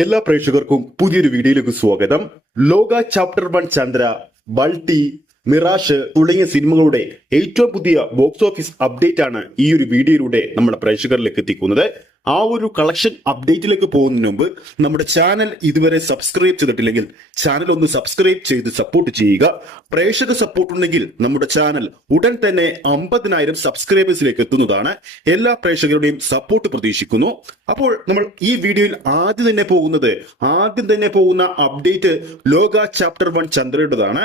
എല്ലാ പ്രേക്ഷകർക്കും പുതിയൊരു വീഡിയോയിലേക്ക് സ്വാഗതം. ലോക ചാപ്റ്റർ 1 ചന്ദ്ര, ബൾട്ടി, മിറാഷ് തുടങ്ങിയ സിനിമകളുടെ ഏറ്റവും പുതിയ ബോക്സ് ഓഫീസ് അപ്ഡേറ്റ് ആണ് ഈ ഒരു വീഡിയോയിലൂടെ നമ്മുടെ പ്രേക്ഷകരിലേക്ക് എത്തിക്കുന്നത്. ആ ഒരു കളക്ഷൻ അപ്ഡേറ്റിലേക്ക് പോകുന്നതിന് മുമ്പ് നമ്മുടെ ചാനൽ ഇതുവരെ സബ്സ്ക്രൈബ് ചെയ്തിട്ടില്ലെങ്കിൽ ചാനൽ ഒന്ന് സബ്സ്ക്രൈബ് ചെയ്ത് സപ്പോർട്ട് ചെയ്യുക. പ്രേക്ഷക സപ്പോർട്ട് ഉണ്ടെങ്കിൽ നമ്മുടെ ചാനൽ ഉടൻ തന്നെ 50,000 സബ്സ്ക്രൈബേഴ്സിലേക്ക് എത്തുന്നതാണ്. എല്ലാ പ്രേക്ഷകരുടെയും സപ്പോർട്ട് പ്രതീക്ഷിക്കുന്നു. അപ്പോൾ നമ്മൾ ഈ വീഡിയോയിൽ ആദ്യം തന്നെ പോകുന്ന അപ്ഡേറ്റ് ലോക ചാപ്റ്റർ 1 ചന്ദ്രയുടേതാണ്.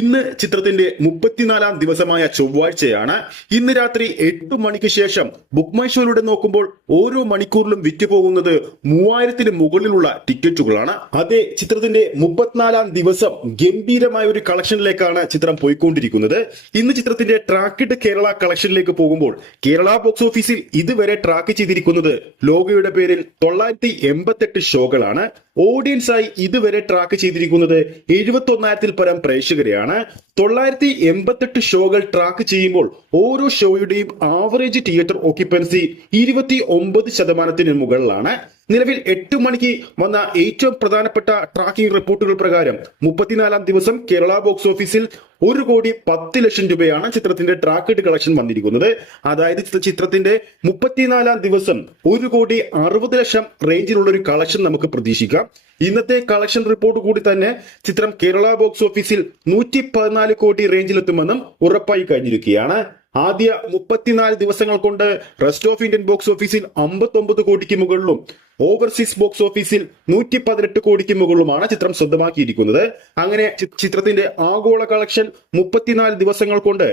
ഇന്ന് ചിത്രത്തിന്റെ 34-ാം ദിവസമായ ചൊവ്വാഴ്ചയാണ്. ഇന്ന് രാത്രി 8 മണിക്ക് ശേഷം ബുക്ക് മൈ ഷോയിലൂടെ നോക്കുമ്പോൾ ഓരോ മണിക്കൂറിലും വിറ്റുപോകുന്നത് 3000-ന് മുകളിലുള്ള ടിക്കറ്റുകളാണ്. അതേ, ചിത്രത്തിന്റെ 34-ാം ദിവസം ഗംഭീരമായ ഒരു കളക്ഷനിലേക്കാണ് ചിത്രം പോയിക്കൊണ്ടിരിക്കുന്നത്. ഇന്ന് ചിത്രത്തിന്റെ ട്രാക്കിഡ് കേരള കളക്ഷനിലേക്ക് പോകുമ്പോൾ കേരള ബോക്സ് ഓഫീസിൽ ഇതുവരെ ട്രാക്ക് ചെയ്തിരിക്കുന്നത് ലോകയുടെ പേരിൽ 988 ഷോകളാണ്. ഓഡിയൻസായി ഇതുവരെ ട്രാക്ക് ചെയ്തിരിക്കുന്നത് 71,000-ൽ പരം പ്രേക്ഷകരെയാണ്. 988 ഷോകൾ ട്രാക്ക് ചെയ്യുമ്പോൾ ഓരോ ഷോയുടെയും ആവറേജ് തിയേറ്റർ ഓക്യുപ്പൻസി 29% മുകളിലാണ്. നിലവിൽ 8 മണിക്ക് വന്ന ഏറ്റവും പ്രധാനപ്പെട്ട ട്രാക്കിംഗ് റിപ്പോർട്ടുകൾ പ്രകാരം 34-ാം ദിവസം കേരള ബോക്സ് ഓഫീസിൽ 1,10,00,000 രൂപയാണ് ചിത്രത്തിന്റെ ട്രാക്കഡ് കളക്ഷൻ വന്നിരിക്കുന്നത്. അതായത് ചിത്രത്തിന്റെ 34-ാം ദിവസം 1,60,00,000 റേഞ്ചിലുള്ള ഒരു കളക്ഷൻ നമുക്ക് പ്രതീക്ഷിക്കാം. ഇന്നത്തെ കളക്ഷൻ റിപ്പോർട്ട് കൂടി തന്നെ ചിത്രം കേരള ബോക്സ് ഓഫീസിൽ 114 കോടി റേഞ്ചിലെത്തുമെന്നും ഉറപ്പായി കഴിഞ്ഞിരിക്കുകയാണ്. ആദ്യ 34 ദിവസങ്ങൾ കൊണ്ട് റെസ്റ്റ് ഓഫ് ഇന്ത്യൻ ബോക്സ് ഓഫീസിൽ 59 കോടിക്ക് മുകളിലും ഓവർസീസ് ബോക്സ് ഓഫീസിൽ 118 കോടിക്ക് മുകളിലുമാണ് ചിത്രം സ്വന്തമാക്കിയിരിക്കുന്നത്. അങ്ങനെ ചിത്രത്തിന്റെ ആഗോള കളക്ഷൻ 34 ദിവസങ്ങൾ കൊണ്ട്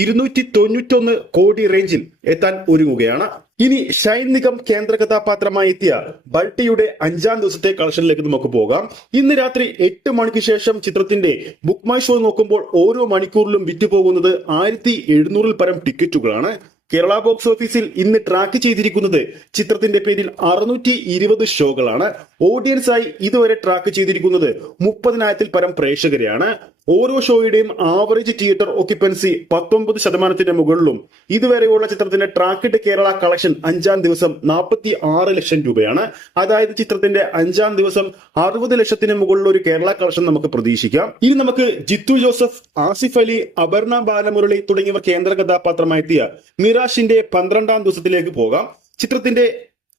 291 കോടി റേഞ്ചിൽ എത്താൻ ഒരുങ്ങുകയാണ്. ഇനി ഷൈൻ നിഗം കേന്ദ്ര കഥാപാത്രമായി എത്തിയ ബൾട്ടിയുടെ 5-ാം ദിവസത്തെ കളക്ഷനിലേക്ക് നമുക്ക് പോകാം. ഇന്ന് രാത്രി 8 മണിക്ക് ശേഷം ചിത്രത്തിന്റെ ബുക്ക് മൈ ഷോ നോക്കുമ്പോൾ ഓരോ മണിക്കൂറിലും വിറ്റുപോകുന്നത് 1700-ൽ പരം ടിക്കറ്റുകളാണ്. കേരള ബോക്സ് ഓഫീസിൽ ഇന്ന് ട്രാക്ക് ചെയ്തിരിക്കുന്നത് ചിത്രത്തിന്റെ പേരിൽ 620 ഷോകളാണ്. ഓഡിയൻസായി ഇതുവരെ ട്രാക്ക് ചെയ്തിരിക്കുന്നത് 30,000-ൽ പരം പ്രേക്ഷകരെയാണ്. ഓരോ ഷോയുടെയും ആവറേജ് തിയേറ്റർ ഓക്യുപ്പൻസി 19%-ന് മുകളിലും ഇതുവരെയുള്ള ചിത്രത്തിന്റെ ട്രാക്കിഡ് കേരള കളക്ഷൻ 5-ാം ദിവസം 46 ലക്ഷം രൂപയാണ്. അതായത് ചിത്രത്തിന്റെ 5-ാം ദിവസം 60 ലക്ഷത്തിന് മുകളിലുള്ള ഒരു കേരള കളക്ഷൻ നമുക്ക് പ്രതീക്ഷിക്കാം. ഇനി നമുക്ക് ജിത്തു ജോസഫ്, ആസിഫ് അലി, അപർണ ബാലമുരളി തുടങ്ങിയവർ കേന്ദ്ര കഥാപാത്രമായി എത്തിയ മിറാഷിന്റെ 12-ാം ദിവസത്തിലേക്ക് പോകാം. ചിത്രത്തിന്റെ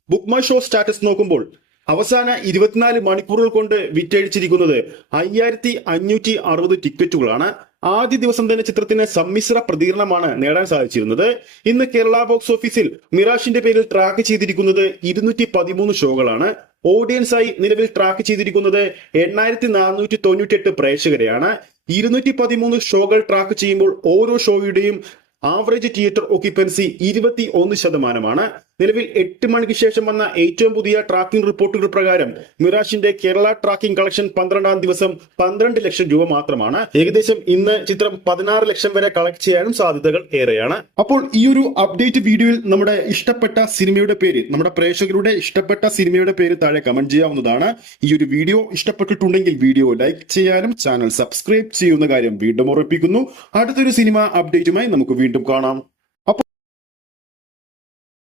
ബുക്ക് മൈ ഷോ സ്റ്റാറ്റസ് നോക്കുമ്പോൾ അവസാന 24 മണിക്കൂറുകൾ കൊണ്ട് വിറ്റഴിച്ചിരിക്കുന്നത് 5,560 ടിക്കറ്റുകളാണ്. ആദ്യ ദിവസം തന്നെ ചിത്രത്തിന് സമ്മിശ്ര പ്രതികരണമാണ് നേടാൻ സാധിച്ചിരുന്നത്. ഇന്ന് കേരള ബോക്സ് ഓഫീസിൽ മിറാഷിന്റെ പേരിൽ ട്രാക്ക് ചെയ്തിരിക്കുന്നത് 213 ഷോകളാണ്. ഓഡിയൻസായി നിലവിൽ ട്രാക്ക് ചെയ്തിരിക്കുന്നത് 8,498 പ്രേക്ഷകരെയാണ്. 213 ഷോകൾ ട്രാക്ക് ചെയ്യുമ്പോൾ ഓരോ ഷോയുടെയും ആവറേജ് തിയേറ്റർ ഓക്യുപ്പൻസി 21%. നിലവിൽ 8 മണിക്ക് ശേഷം വന്ന ഏറ്റവും പുതിയ ട്രാക്കിംഗ് റിപ്പോർട്ടുകൾ പ്രകാരം മിറാഷിന്റെ കേരള ട്രാക്കിംഗ് കളക്ഷൻ 12-ാം ദിവസം 12 ലക്ഷം രൂപ മാത്രമാണ്. ഏകദേശം ഇന്ന് ചിത്രം 16 ലക്ഷം വരെ കളക്ട് ചെയ്യാനും സാധ്യതകൾ ഏറെയാണ്. അപ്പോൾ ഈ ഒരു അപ്ഡേറ്റ് വീഡിയോയിൽ നമ്മുടെ പ്രേക്ഷകരുടെ ഇഷ്ടപ്പെട്ട സിനിമയുടെ പേര് താഴെ കമന്റ് ചെയ്യാവുന്നതാണ്. ഈ ഒരു വീഡിയോ ഇഷ്ടപ്പെട്ടിട്ടുണ്ടെങ്കിൽ വീഡിയോ ലൈക്ക് ചെയ്യാനും ചാനൽ സബ്സ്ക്രൈബ് ചെയ്യുന്ന കാര്യം വീണ്ടും ഓർമ്മിപ്പിക്കുന്നു. അടുത്തൊരു സിനിമ അപ്ഡേറ്റുമായി നമുക്ക് വീണ്ടും കാണാം.